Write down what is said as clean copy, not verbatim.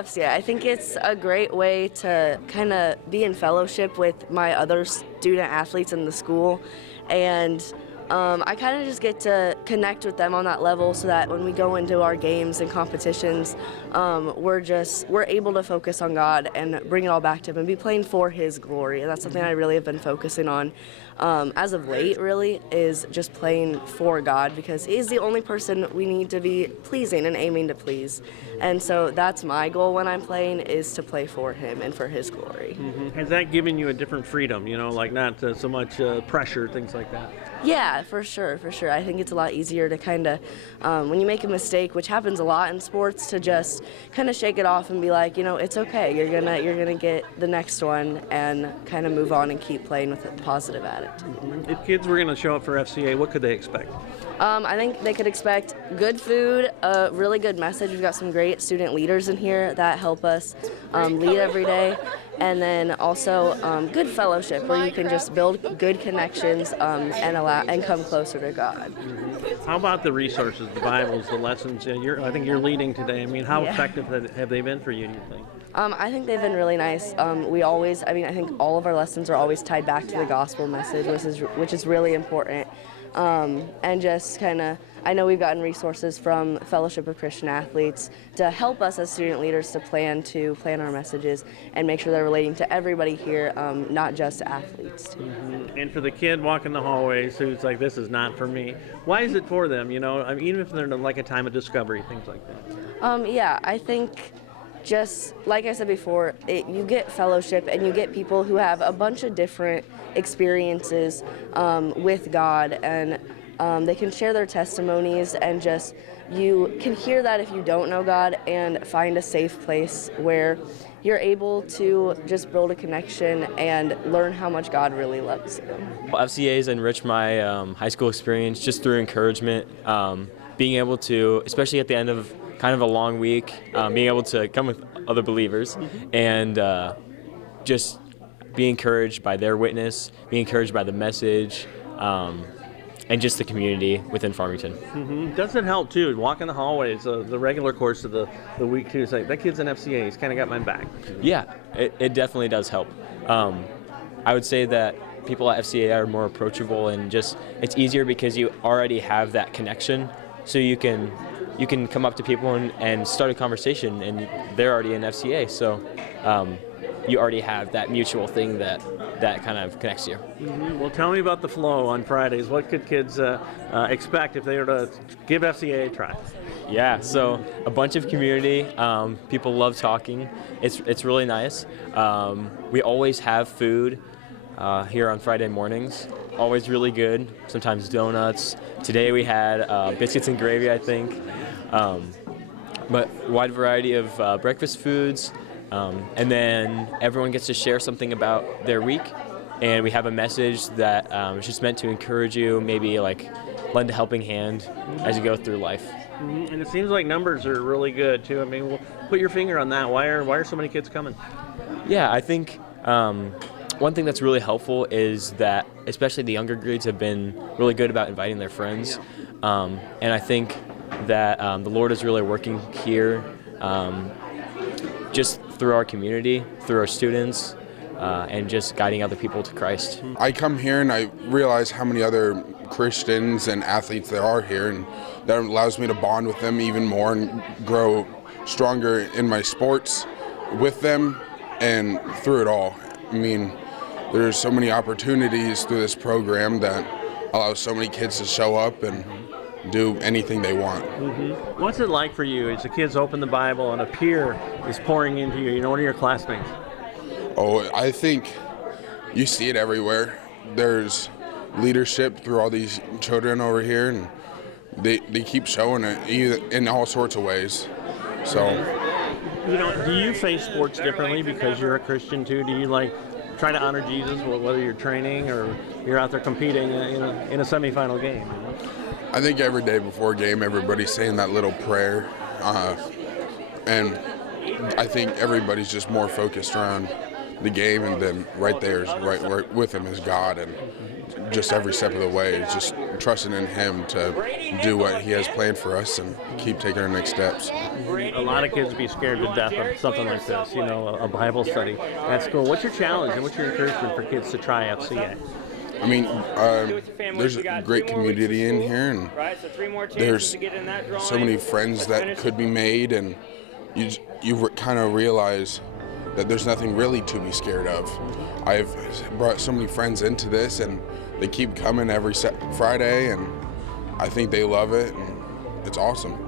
FCA. I think it's a great way to kind of be in fellowship with my other student athletes in the school, and I kind of just get to connect with them on that level so that when we go into our games and competitions, we're able to focus on God and bring it all back to Him and be playing for His glory. And that's something I really have been focusing on as of late, really, is just playing for God, because He's the only person we need to be pleasing and aiming to please. And so that's my goal when I'm playing, is to play for Him and for His glory. Has that given you a different freedom, like not so much pressure, things like that? Yeah, for sure. I think it's a lot easier to kind of, when you make a mistake, which happens a lot in sports, to just kind of shake it off and be like, it's okay. You're gonna get the next one, and kind of move on and keep playing with a positive attitude. If kids were gonna show up for FCA, what could they expect? I think they could expect good food, a really good message. We've got some great student leaders in here that help us lead every day. And then also good fellowship, where you can just build good connections and come closer to God. How about the resources, the Bibles, the lessons? I think you're leading today. I mean, how effective have they been for you, do you think? I think they've been really nice. I think all of our lessons are always tied back to the gospel message, which is really important. And just kind of, I know we've gotten resources from Fellowship of Christian Athletes to help us as student leaders to plan our messages and make sure they're relating to everybody here, not just athletes. And for the kid walking the hallways who's like, this is not for me, why is it for them? Even if they're in like a time of discovery, things like that. I think, just like I said before, you get fellowship and you get people who have a bunch of different experiences with God, and they can share their testimonies, and just you can hear that if you don't know God, and find a safe place where you're able to just build a connection and learn how much God really loves you. FCA's enriched my high school experience just through encouragement, being able to, especially at the end of kind of a long week, being able to come with other believers and just be encouraged by their witness, be encouraged by the message, and just the community within Farmington. Does it help too, walking the hallways, the regular course of the week too? It's like, that kid's in FCA, he's kind of got my back. Yeah, it definitely does help. I would say that people at FCA are more approachable, and just it's easier because you already have that connection, so you can come up to people and start a conversation, and they're already in FCA, so you already have that mutual thing that kind of connects you. Well, tell me about the flow on Fridays. What could kids expect if they were to give FCA a try? Yeah, so a bunch of community. People love talking. It's really nice. We always have food here on Friday mornings. Always really good. Sometimes donuts. Today we had biscuits and gravy, I think. But wide variety of breakfast foods. And then everyone gets to share something about their week. And we have a message that is just meant to encourage you, maybe like lend a helping hand as you go through life. And it seems like numbers are really good too. I mean, we'll put your finger on that. Why are so many kids coming? Yeah, I think one thing that's really helpful is that especially the younger grades have been really good about inviting their friends. And I think that the Lord is really working here just through our community, through our students, and just guiding other people to Christ. I come here and I realize how many other Christians and athletes there are here, and that allows me to bond with them even more and grow stronger in my sports with them and through it all. I mean, there's so many opportunities through this program that allows so many kids to show up and do anything they want. What's it like for you as the kids open the Bible and a peer is pouring into you, one of your classmates? Oh, I think you see it everywhere. There's leadership through all these children over here, and they keep showing it in all sorts of ways. So, do you face sports differently because you're a Christian too? Do you try to honor Jesus, whether you're training or you're out there competing in a semifinal game? I think every day before a game, everybody's saying that little prayer, and I think everybody's just more focused around the game, and then right with him is God, and just every step of the way. It's just trusting in Him to do what He has planned for us and keep taking our next steps. A lot of kids would be scared to death of something like this, a Bible study at school. What's your challenge and what's your encouragement for kids to try FCA? I mean, there's a great community in here, and there's so many friends that could be made, and you kind of realize that there's nothing really to be scared of. I've brought so many friends into this, and they keep coming every Friday, and I think they love it, and it's awesome.